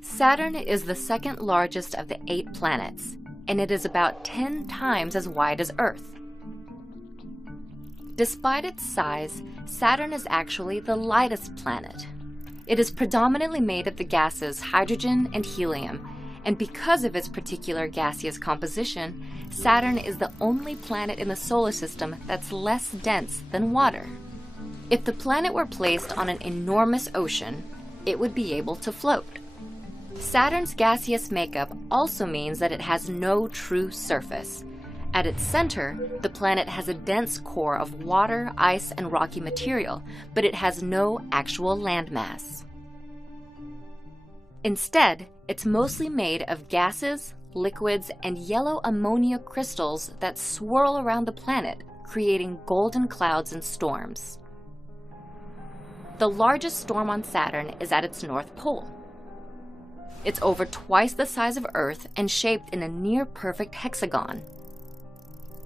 Saturn is the second largest of the 8 planets, and it is about 10 times as wide as Earth. Despite its size, Saturn is actually the lightest planet. It is predominantly made of the gases hydrogen and helium, and because of its particular gaseous composition, Saturn is the only planet in the solar system that's less dense than water. If the planet were placed on an enormous ocean, it would be able to float. Saturn's gaseous makeup also means that it has no true surface. At its center, the planet has a dense core of water, ice, and rocky material, but it has no actual landmass. Instead, it's mostly made of gases, liquids, and yellow ammonia crystals that swirl around the planet, creating golden clouds and storms. The largest storm on Saturn is at its north pole. It's over twice the size of Earth and shaped in a near-perfect hexagon.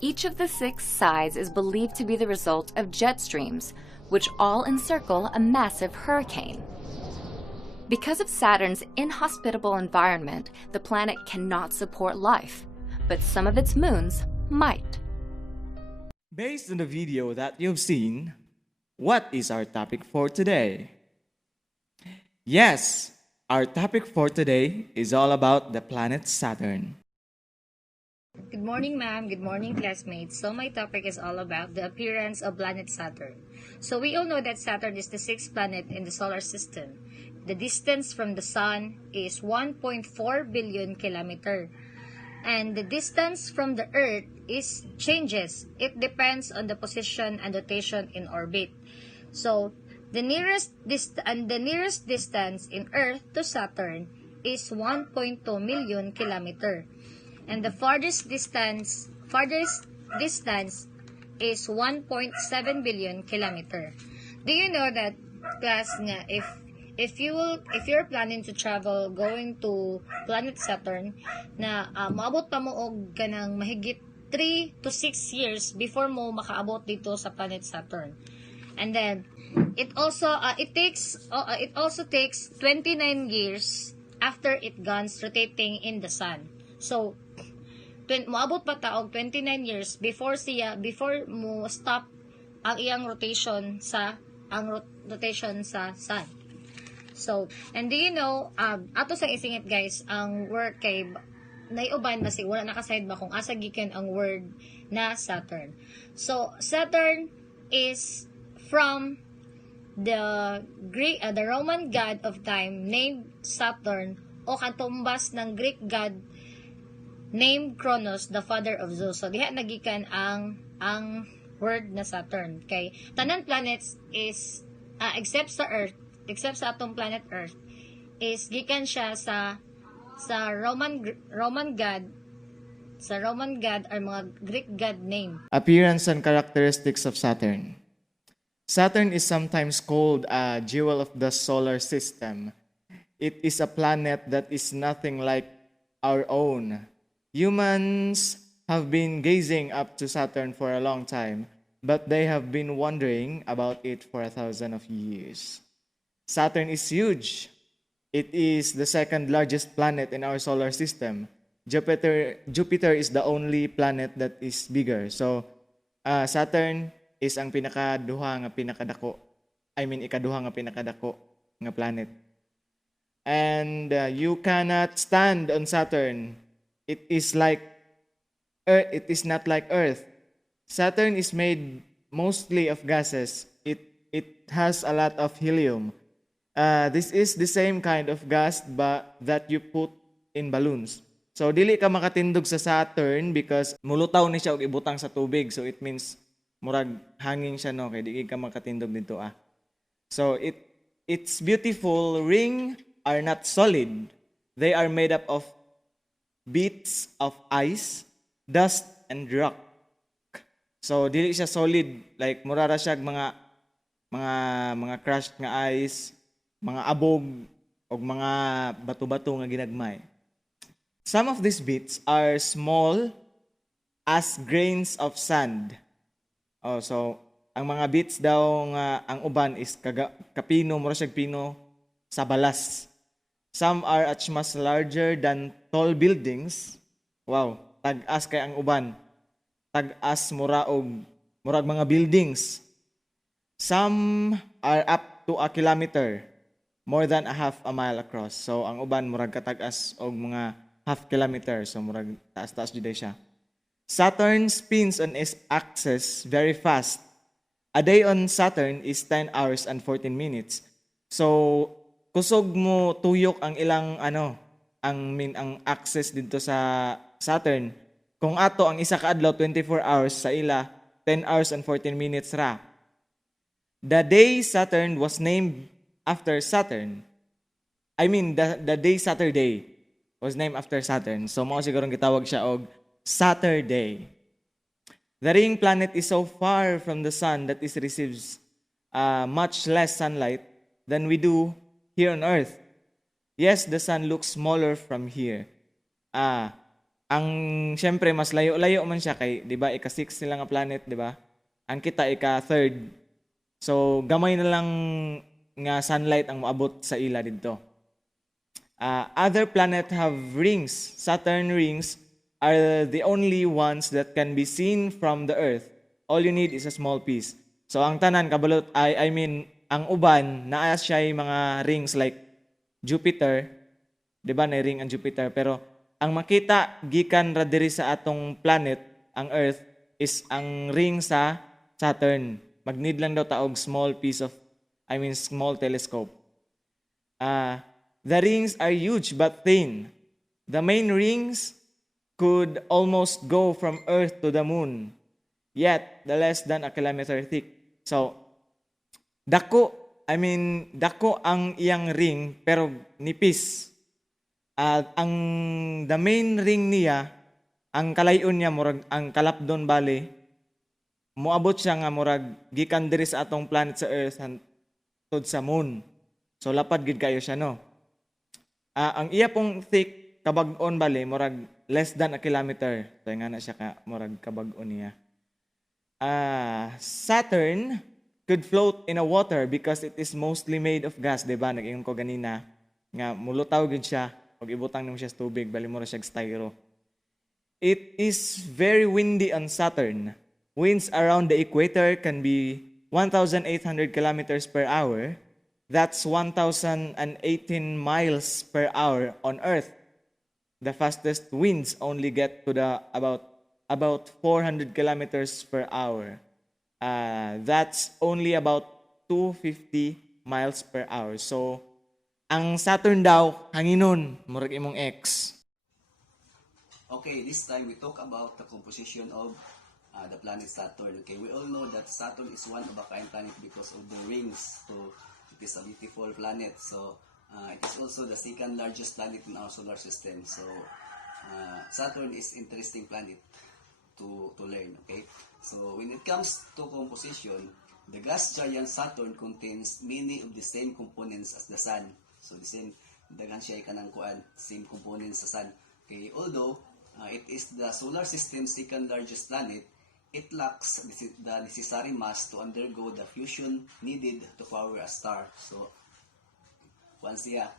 Each of the 6 sides is believed to be the result of jet streams, which all encircle a massive hurricane. Because of Saturn's inhospitable environment, the planet cannot support life, but some of its moons might. Based on the video that you've seen, what is our topic for today? Yes, our topic for today is all about the planet Saturn. Good morning, ma'am. Good morning, classmates. So my topic is all about the appearance of planet Saturn. So we all know that Saturn is the 6th planet in the solar system. The distance from the sun is 1.4 billion kilometer. And the distance from the Earth changes. It depends on the position and rotation in orbit. So the nearest distance in Earth to Saturn is 1.2 million kilometer. And the farthest distance is 1.7 billion kilometer. Do you know that, class, nga if you're planning to travel going to planet Saturn, na maabot pa mo og ganang mahigit 3 to 6 years before mo makaabot dito sa planet Saturn. And then it also takes 29 years after it guns rotating in the sun. So moabot pa taog 29 years before mo stop ang iyang rotation sa sun. So, and do you know, ato sa isingit guys, ang word kay naiuban masig wala nakaside ba kung asa gikan ang word na Saturn. So, Saturn is from the Roman god of time named Saturn, o katumbas ng Greek god named Kronos, the father of Zeus. So diha nagikan ang word na Saturn. Kay tanan planets is except sa atong planet Earth, is gikan siya sa Roman god or mga Greek god name. Appearance and characteristics of Saturn. Saturn is sometimes called a jewel of the solar system. It is a planet that is nothing like our own. Humans have been gazing up to Saturn for a long time, but they have been wondering about it for 1,000 of years. Saturn is huge. It is the second largest planet in our solar system. Jupiter is the only planet that is bigger. So, Saturn is ang ikaduha nga pinakadako nga planet. And you cannot stand on Saturn. It is not like Earth. Saturn is made mostly of gases. It has a lot of helium. This is the same kind of gas that you put in balloons. So dili ka makatindog sa Saturn because mulutaw ni siya og ibutang sa tubig. So it means murag hangin siya no kay dili ka makatindog dito . So its beautiful ring are not solid. They are made up of bits of ice, dust, and rock. So dili siya solid, like murara siya mga crushed nga ice, mga abog o mga bato-bato nga ginagmay. Some of these bits are small as grains of sand. So ang mga bits daw nga ang uban is kapino, mura siya pino sa balas. Some are much larger than tall buildings. Wow, tag-as kay ang uban. Tag-as mura og murag mga buildings. Some are up to a kilometer, more than a half a mile across. So ang uban murag katag-as og mga half kilometer. So murag taas-taas jud siya. Saturn spins on its axis very fast. A day on Saturn is 10 hours and 14 minutes. So kusog mo tuyok ang ilang ang axis dito sa Saturn. Kung ato ang isa ka adlaw 24 hours sa ila 10 hours and 14 minutes ra. The day Saturn was named after Saturn. I mean the day Saturday was named after Saturn. So mao siguro gitawag siya og Saturday. The ring planet is so far from the sun that it receives much less sunlight than we do here on Earth. Yes, the sun looks smaller from here. Ang syempre mas layo-layo man siya kay 'di ba ika-6 sila nga planet, 'di ba? Ang kita ika-3rd. So gamay na lang nga sunlight ang moabot sa ila didto. Other planet have rings. Saturn rings are the only ones that can be seen from the Earth. All you need is a small piece. So ang tanan kabalot I mean ang uban naa siya mga rings like Jupiter, 'di ba na ring ang Jupiter, pero ang makita gikan ra diri sa atong planet, ang Earth is ang ring sa Saturn. Mag-need lang daw taog small small telescope. The rings are huge but thin. The main rings could almost go from Earth to the moon, yet the less than a kilometer thick. So, dako ang iyang ring pero nipis. The main ring niya, ang kalayon niya murag ang kalapdon bali, moabot siya nga murag gikan diri sa atong planet sa Earth hangtod sa moon. So lapad gid kayo siya no. Ang iya pong thick kabag-on bali murag less than a kilometer. So nga na siya ka murag kabag-on niya. Saturn could float in a water because it is mostly made of gas, diba? Nag-ingon ko ganina nga mulutaw gid siya pag ibutang nimo siya sa tubig bali mo ra siya styro. It is very windy on Saturn. Winds around the equator can be 1,800 kilometers per hour. That's 1,018 miles per hour on Earth. The fastest winds only get to about 400 kilometers per hour. That's only about 250 miles per hour. So, ang Saturn daw, hanginon, murag imong X. Okay, this time we talk about the composition of the planet Saturn. Okay, we all know that Saturn is one of a kind planet because of the rings. So, it is a beautiful planet. So, it is also the second largest planet in our solar system. So, Saturn is interesting planet to learn. Okay, so when it comes to composition, the gas giant Saturn contains many of the same components as the Sun. So the same dagan siya kanang kuan same components sa Sun. Okay, although it is the solar system's second largest planet, it lacks the necessary mass to undergo the fusion needed to power a star. So once siya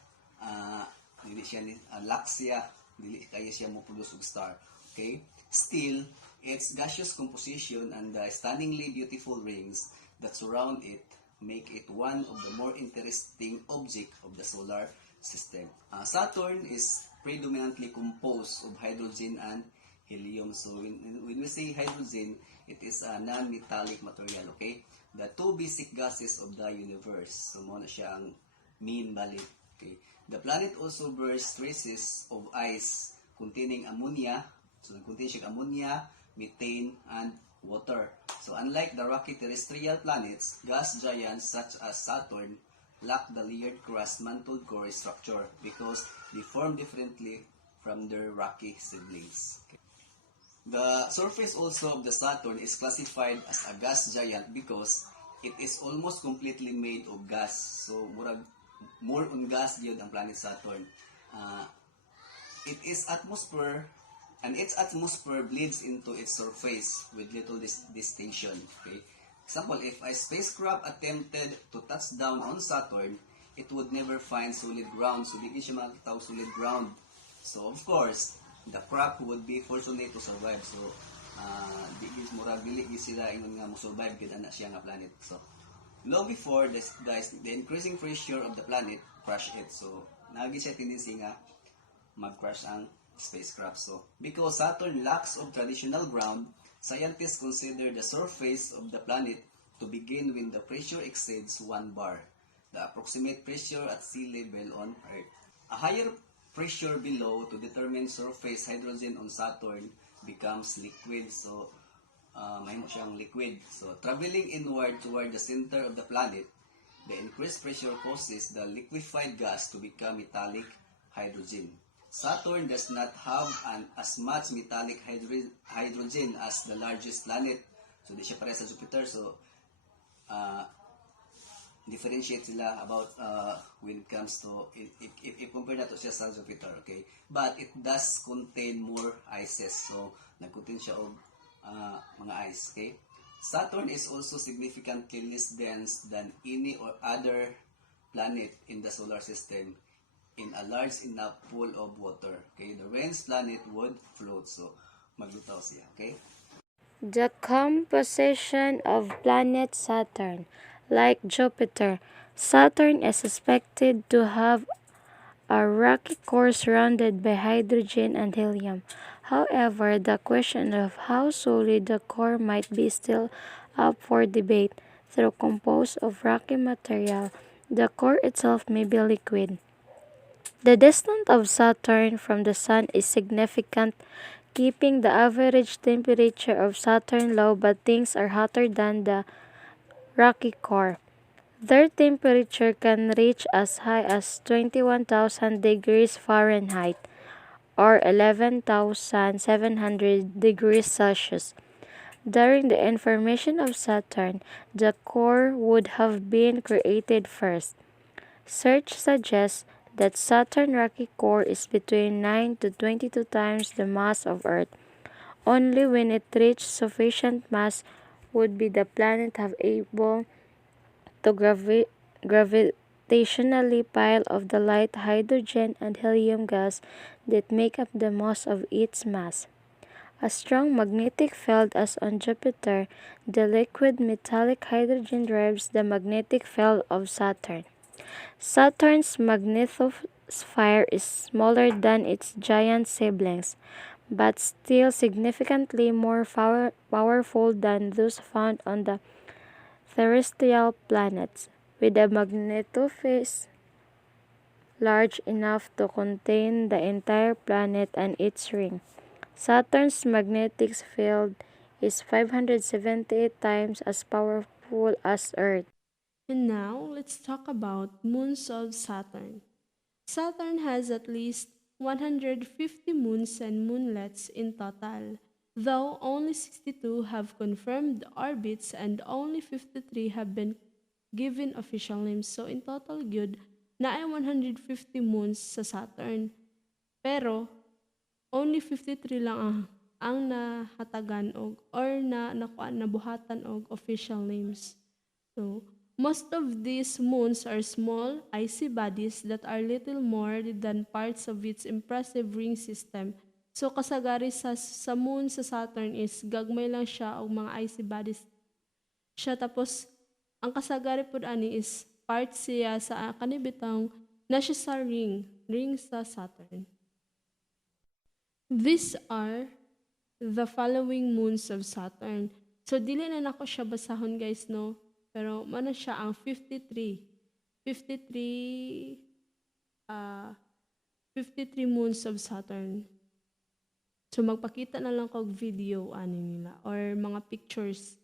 dili siya lacks siya, dili kaya siya mo produce og star. Okay, still its gaseous composition and the stunningly beautiful rings that surround it make it one of the more interesting objects of the solar system. Saturn is predominantly composed of hydrogen and helium. So when we say hydrogen, it is a non-metallic material, okay? The two basic gases of the universe. So mo na siya ang main bali. Okay? The planet also bears traces of ice containing ammonia. So contain siya ammonia, methane, and water. So unlike the rocky terrestrial planets, gas giants such as Saturn lack the layered crust mantled core structure because they form differently from their rocky siblings. Okay. The surface also of the Saturn is classified as a gas giant because it is almost completely made of gas. So more on gas yun ang planet Saturn. Its atmosphere bleeds into its surface with little distinction. Okay? Example, if a spacecraft attempted to touch down on Saturn, it would never find solid ground. So, di siya makakita og solid ground. So, of course, the crop would be fortunate to survive. So, dili sila ingon nga mo survive kaya na siya nga planet. So, long before this, guys, the increasing pressure of the planet crush it. So, nagi siya tendency nga mag-crash ang spacecraft. So, because Saturn lacks of traditional ground, scientists consider the surface of the planet to begin when the pressure exceeds 1 bar, the approximate pressure at sea level on Earth. A higher pressure below to determine surface hydrogen on Saturn becomes liquid. So, may mo siyang liquid. So, traveling inward toward the center of the planet, the increased pressure causes the liquefied gas to become metallic hydrogen. Saturn does not have as much metallic hydrogen as the largest planet. So, di siya pareha sa Jupiter. So, differentiate sila about when it comes to, if compare na to siya sa Jupiter, okay? But it does contain more ices. So, nag-contain siya og mga ice, okay? Saturn is also significantly less dense than any or other planet in the solar system in a large enough pool of water. Okay, the Rhenes planet would float, so maglutaw siya. Okay. The composition of planet Saturn. Like Jupiter, Saturn is suspected to have a rocky core surrounded by hydrogen and helium. However, the question of how solid the core might be still up for debate. Though composed of rocky material, the core itself may be liquid. The distance of Saturn from the Sun is significant, keeping the average temperature of Saturn low, but things are hotter than the rocky core. Their temperature can reach as high as 21,000 degrees Fahrenheit or 11,700 degrees Celsius. During the formation of Saturn, the core would have been created first. Research suggests that Saturn rocky core is between 9 to 22 times the mass of Earth. Only when it reached sufficient mass would be the planet have able to gravitationally pile of the light hydrogen and helium gas that make up the most of its mass. A strong magnetic field as on Jupiter, the liquid metallic hydrogen drives the magnetic field of Saturn. Saturn's magnetosphere is smaller than its giant siblings, but still significantly more powerful than those found on the terrestrial planets, with a magnetosphere large enough to contain the entire planet and its ring. Saturn's magnetic field is 578 times as powerful as Earth. And now, let's talk about moons of Saturn. Saturn has at least 150 moons and moonlets in total, though only 62 have confirmed orbits and only 53 have been given official names. So in total gyud na ay 150 moons sa Saturn. Pero only 53 lang ang nahatagan or nabuhatan og official names. So, most of these moons are small, icy bodies that are little more than parts of its impressive ring system. So, kasagari sa moon sa Saturn is gagmay lang siya og mga icy bodies siya. Tapos, ang kasagari po ani is part siya sa kanibitang na siya sa ring sa Saturn. These are the following moons of Saturn. So, dili na nako siya basahon guys, no? Pero, mana siya ang 53 moons of Saturn. So, magpakita na lang kog video ani nila or mga pictures.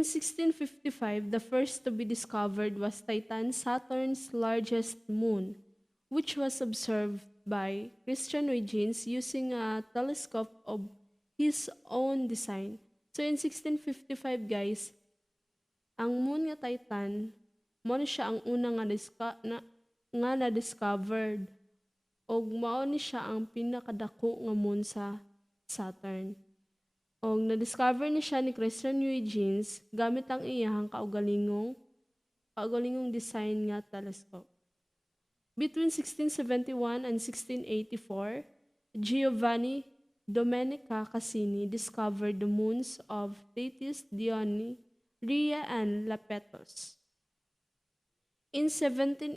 In 1655, the first to be discovered was Titan, Saturn's largest moon, which was observed by Christian Huygens using a telescope of his own design. So in 1655 guys, ang moon nga Titan, mo na siya ang una nga na-discovered og mao ni siya ang pinakadako nga moon sa Saturn. Og na-discover ni siya ni Christian Huygens gamit ang iyahang kaugalingong design nga telescope. Between 1671 and 1684, Giovanni Domenica Cassini discovered the moons of Thetis, Dione, Rhea, and Iapetus. In 1789,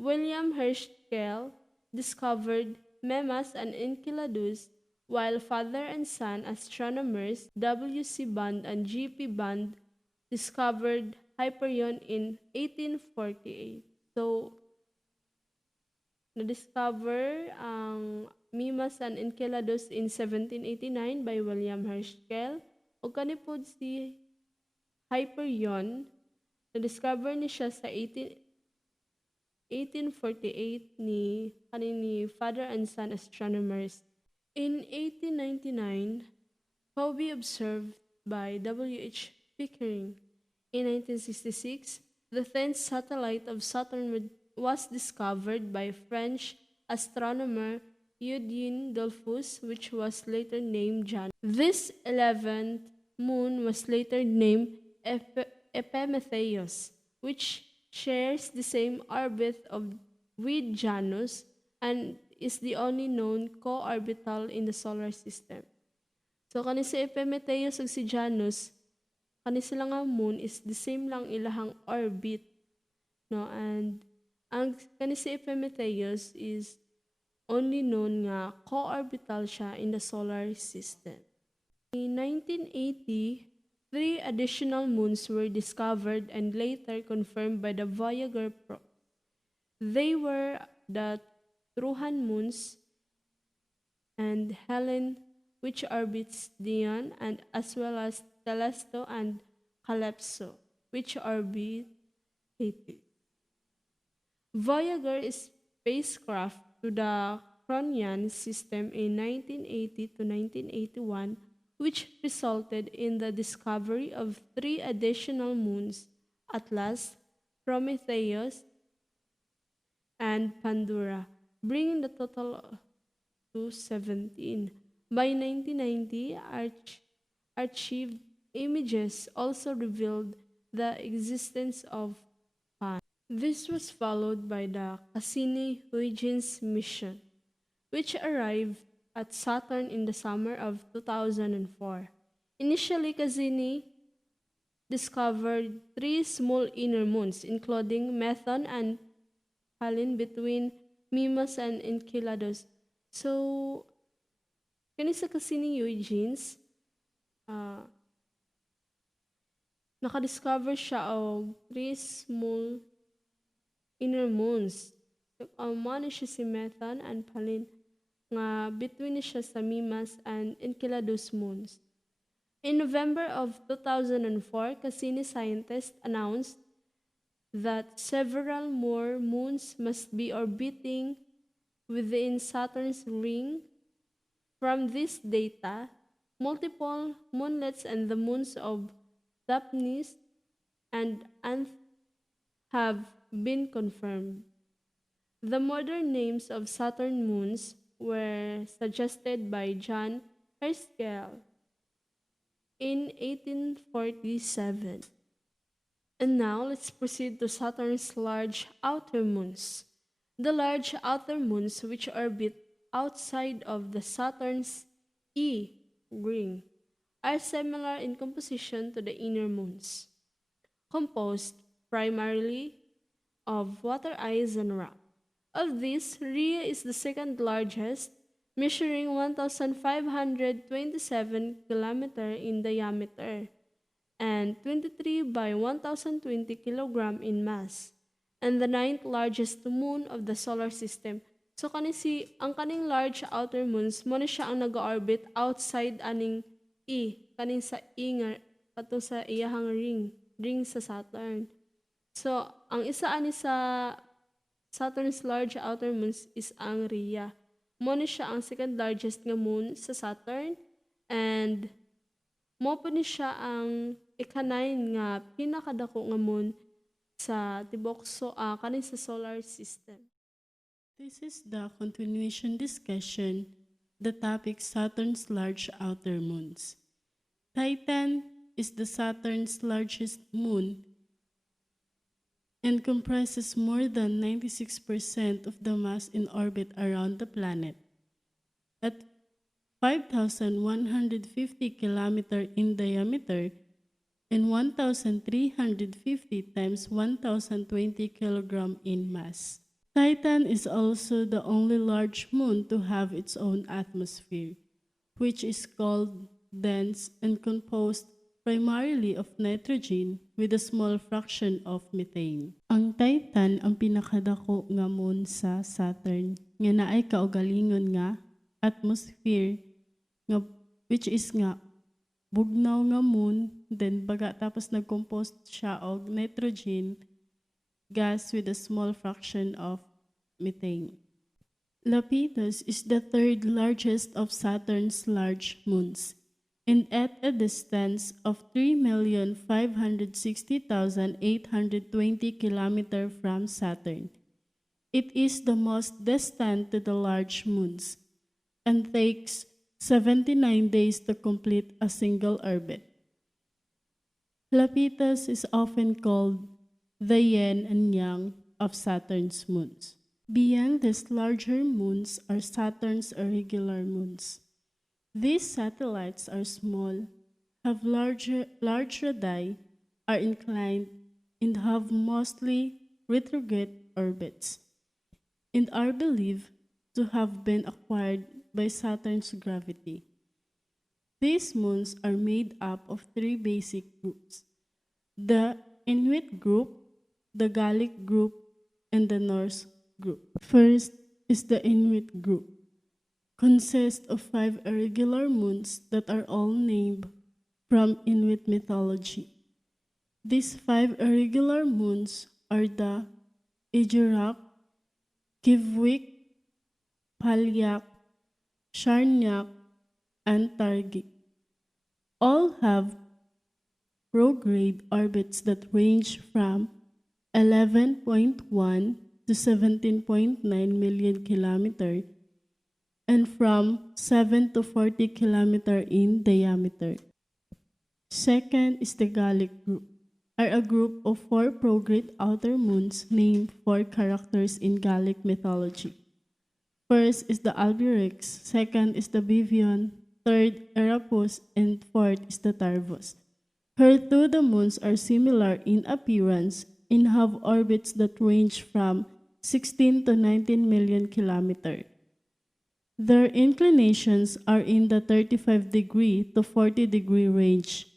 William Herschel discovered Mimas and Enceladus, while father and son astronomers W.C. Bond and G.P. Bond discovered Hyperion in 1848. So, na-discover ang Mimas and Enceladus in 1789 by William Herschel. O kanipod si Hyperion, na-discover ni siya sa 1848 ni father and son astronomers. In 1899, Hobby observed by W.H. Pickering. In 1966, the 10th satellite of Saturn was discovered by French astronomer Eugene Dollfus, which was later named Janus. This 11th moon was later named Epimetheus, which shares the same orbit with Janus and is the only known co-orbital in the solar system. So kani si Epimetheus ug si Janus, kani sila nga moon is the same lang ilahang orbit, no? And ang kani si Epimetheus is only known nga co-orbital siya in the solar system. In 1980, 3 additional moons were discovered and later confirmed by the Voyager probe. They were the Truhan moons and Helen, which orbits Dione, and as well as Telesto and Calypso, which orbit Thetis. Voyager spacecraft to the Cronian system in 1980 to 1981, which resulted in the discovery of 3 additional moons, Atlas, Prometheus, and Pandora, bringing the total to 17. By 1990, archived images also revealed the existence of Pan. This was followed by the Cassini-Huygens mission, which arrived at Saturn in the summer of 2004. Initially, Cassini discovered 3 small inner moons, including Methone and Palin between Mimas and Enceladus. So, kani sa Cassini-Huygens, nakadiscover siya og 3 small inner moons. So, man siya si Methane and Palin nga between siya sa Mimas and Enceladus moons. In November of 2004, Cassini scientists announced that several more moons must be orbiting within Saturn's ring. From this data, multiple moonlets and the moons of Daphnis and Anth have been confirmed. The modern names of Saturn moons were suggested by John Herschel in 1847. And now let's proceed to Saturn's large outer moons. The large outer moons, which orbit outside of the Saturn's E ring, are similar in composition to the inner moons, composed primarily of water, ice, and rock. Of these, Rhea is the second largest, measuring 1,527 kilometers in diameter and 23 by 1,020 kilogram in mass, and the ninth largest moon of the solar system. So ang kaning large outer moons mo na siya ang nag-orbit outside aning E, kaning sa E nga katong sa iyahang ring sa Saturn. So, ang isa ani sa Saturn's large outer moons is ang Rhea. Mo ni siya ang second largest nga moon sa Saturn, and mo po ni siya ang ika-9 nga pinakadako nga moon sa tibok kanin sa solar system. This is the continuation discussion, the topic Saturn's large outer moons. Titan is the Saturn's largest moon and comprises more than 96% of the mass in orbit around the planet. At 5,150 kilometers in diameter and 1,350 times 1,020 kilogram in mass. Titan is also the only large moon to have its own atmosphere, which is called dense and composed primarily of nitrogen with a small fraction of methane. Ang Titan ang pinakadako nga moon sa Saturn nga naay kaugalingon nga atmosphere nga which is nga bugnaw nga moon, then baga tapos nag-compost siya og nitrogen gas with a small fraction of methane. Lepidus is the third largest of Saturn's large moons, and at a distance of 3,560,820 kilometers from Saturn. It is the most distant to the large moons, and takes 79 days to complete a single orbit. Lepidus is often called the yin and yang of Saturn's moons. Beyond these larger moons are Saturn's irregular moons. These satellites are small, have large radii, are inclined, and have mostly retrograde orbits, and are believed to have been acquired by Saturn's gravity. These moons are made up of three basic groups: the Inuit group, the Gallic group, and the Norse group. First is the Inuit group. Consists of 5 irregular moons that are all named from Inuit mythology. These 5 irregular moons are the Ijurak, Kivwik, Palyak, Sharnyak, and Targik. All have prograde orbits that range from 11.1 to 17.9 million kilometers and from 7 to 40 kilometers in diameter. Second is the Gallic group, are a group of 4 prograde outer moons named for characters in Gallic mythology. First is the Albirix, second is the Bivion, third Erapus, and fourth is the Tarvus. Her two the moons are similar in appearance and have orbits that range from 16 to 19 million kilometers. Their inclinations are in the 35-degree to 40-degree range.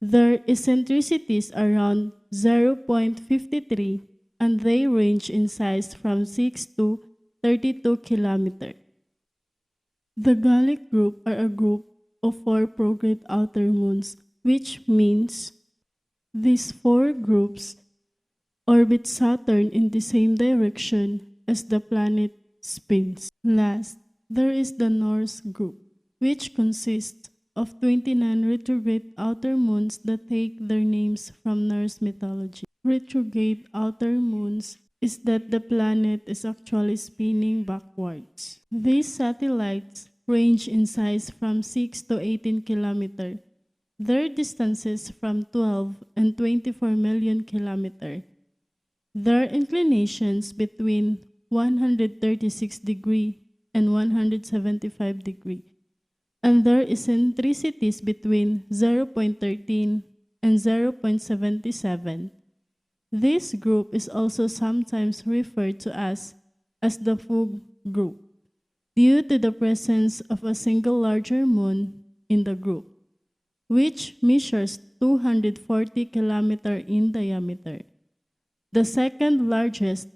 Their eccentricities are around 0.53, and they range in size from 6 to 32 kilometers. The Gallic group are a group of 4 prograde outer moons, which means these 4 groups orbit Saturn in the same direction as the planet spins. Last, there is the Norse group, which consists of 29 retrograde outer moons that take their names from Norse mythology. Retrograde outer moons is that the planet is actually spinning backwards. These satellites range in size from 6 to 18 kilometers. Their distances from 12 and 24 million kilometers. Their inclinations between 136 degree and 175 degree, and their eccentricities between 0.13 and 0.77. This group is also sometimes referred to as the Fugg group, due to the presence of a single larger moon in the group, which measures 240 kilometers in diameter. The second largest,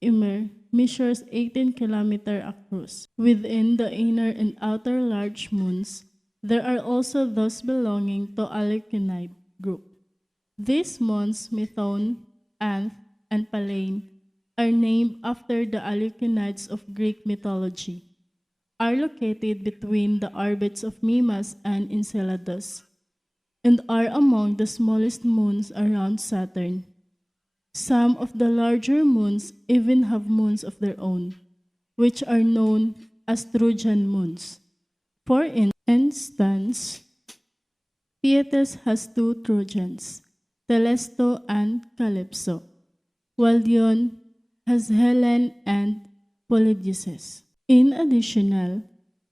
Ymer, measures 18 kilometers across. Within the inner and outer large moons, There are also those belonging to Alkyonide group. These moons, Methone, Anth, and Pallene, are named after the Alkyonides of Greek mythology, are located between the orbits of Mimas and Enceladus, and are among the smallest moons around Saturn. Some of the larger moons even have moons of their own, which are known as Trojan moons. For instance, Thetis has two Trojans, Telesto and Calypso, while Dion has Helen and Polydeuces. In addition,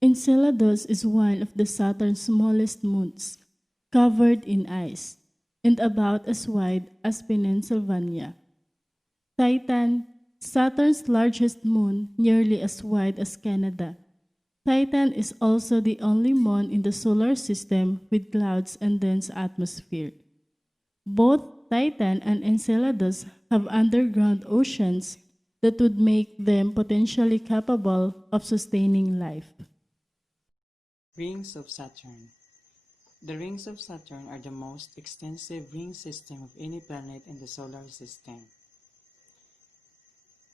Enceladus is one of the Saturn's smallest moons, covered in ice, and about as wide as Pennsylvania. Titan, Saturn's largest moon, nearly as wide as Canada. Titan is also the only moon in the solar system with clouds and dense atmosphere. Both Titan and Enceladus have underground oceans that would make them potentially capable of sustaining life. Rings of Saturn. The rings of Saturn are the most extensive ring system of any planet in the solar system.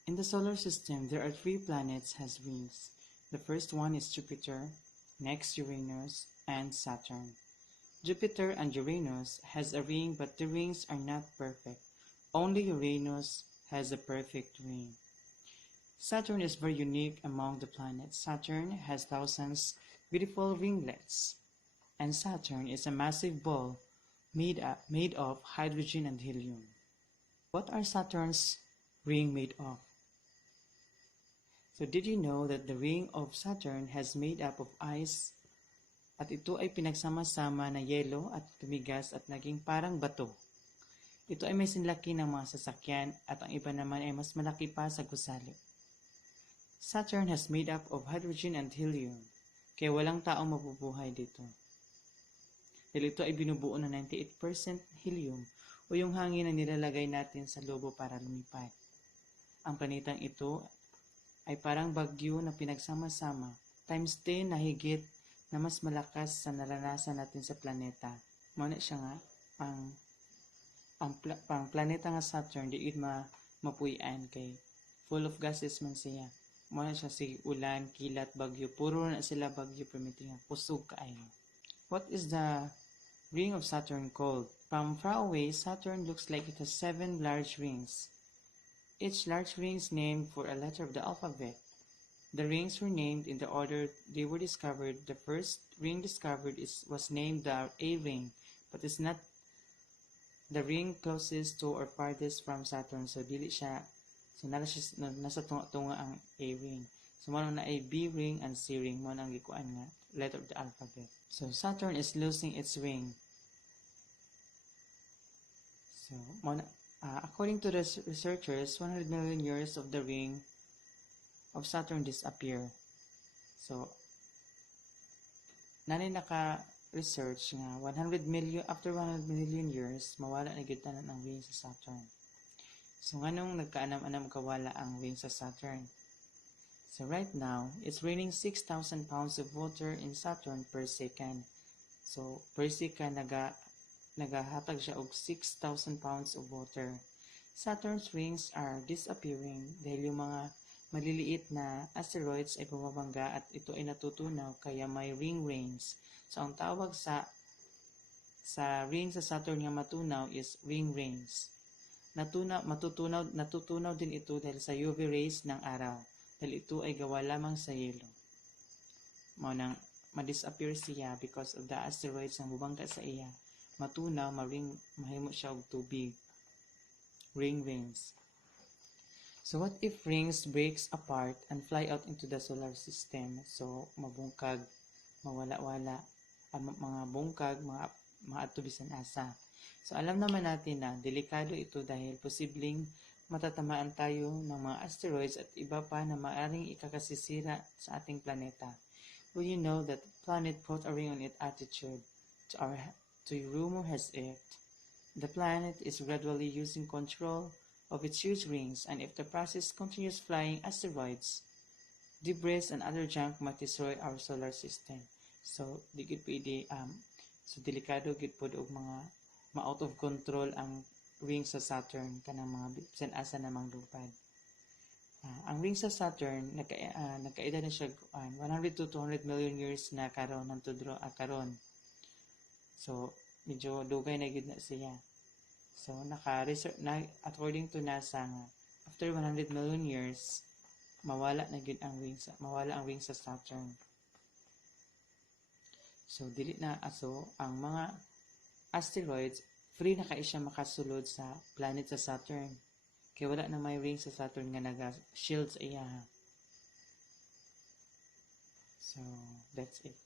In the solar system, there are 3 planets has rings. The first one is Jupiter, next Uranus, and Saturn. Jupiter and Uranus has a ring, but the rings are not perfect. Only Uranus has a perfect ring. Saturn is very unique among the planets. Saturn has thousands beautiful ringlets, and Saturn is a massive ball made of hydrogen and helium. What are Saturn's ring made of? So did you know that the ring of Saturn has made up of ice at ito ay pinagsama-sama na yelo at tumigas at naging parang bato? Ito ay may sinlaki ng mga sasakyan at ang iba naman ay mas malaki pa sa gusali. Saturn has made up of hydrogen and helium, kaya walang taong mabubuhay dito. Dahil ito ay binubuo ng 98% helium o yung hangin na nilalagay natin sa lobo para lumipad. Ang planetang ito ay parang bagyo na pinagsama-sama times 10 na higit na mas malakas sa naranasan natin sa planeta. Muna siya nga, ang planeta nga Saturn, di mapuyan kay full of gases man siya. Muna siya si ulan, kilat, bagyo. Puro na sila bagyo permitting nga kusog kaayo. What is the ring of Saturn called? From far away, Saturn looks like it has 7 large rings. Each large ring is named for a letter of the alphabet. The rings were named in the order they were discovered. The first ring discovered was named the A ring, but it's not the ring closest to or farthest from Saturn. So dili siya, so nasa tunga ang A ring. So mo na A, B ring and C ring mo nang gikuan nga letter of the alphabet. So Saturn is losing its ring. So according to the researchers, 100 million years of the ring of Saturn disappear. So, nanay naka-research nga after 100 million years, mawala na gyud tanan ang ring sa Saturn. So, nganong nagkaanam-anam kawala ang ring sa Saturn? So, right now, it's raining 6,000 pounds of water in Saturn per second. So, per second, nagahatag siya og 6,000 pounds of water. Saturn's rings are disappearing dahil yung mga maliliit na asteroids ay bumabangga at ito ay natutunaw kaya may ring rings. So ang tawag sa ring sa Saturn nga matunaw is ring rings. Natutunaw din ito dahil sa UV rays ng araw dahil ito ay gawa lamang sa yelo. Maunang ma-disappear siya because of the asteroids nga bubangga sa iya. Matunaw, mahimo siya og tubig. Ring rings. So what if rings breaks apart and fly out into the solar system? So mabungkag, mawala-wala, mga bungkag, mga atubisan asa. So alam naman natin na delikado ito dahil posibleng matatamaan tayo ng mga asteroids at iba pa na maaring ikakasisira sa ating planeta. Will you know that the planet put a ring on its attitude to rumor has it? The planet is gradually losing control of its huge rings, and if the process continues, flying asteroids, debris, and other junk might destroy our solar system. So di gid pwede so delikado gid pod og mga ma-out of control ang rings sa Saturn kanang mga bisan asa namang lupad. Ang rings sa Saturn nagkaedad na siya 100 to 200 million years na karon karon. So medyo dugay na gid na siya. So according to NASA nga after 100 million years mawala ang rings sa Saturn. So dili na ang mga asteroids free na kay siya makasulod sa planet sa Saturn. Kaya wala na may ring sa Saturn nga naga-shield sa iya. So that's it.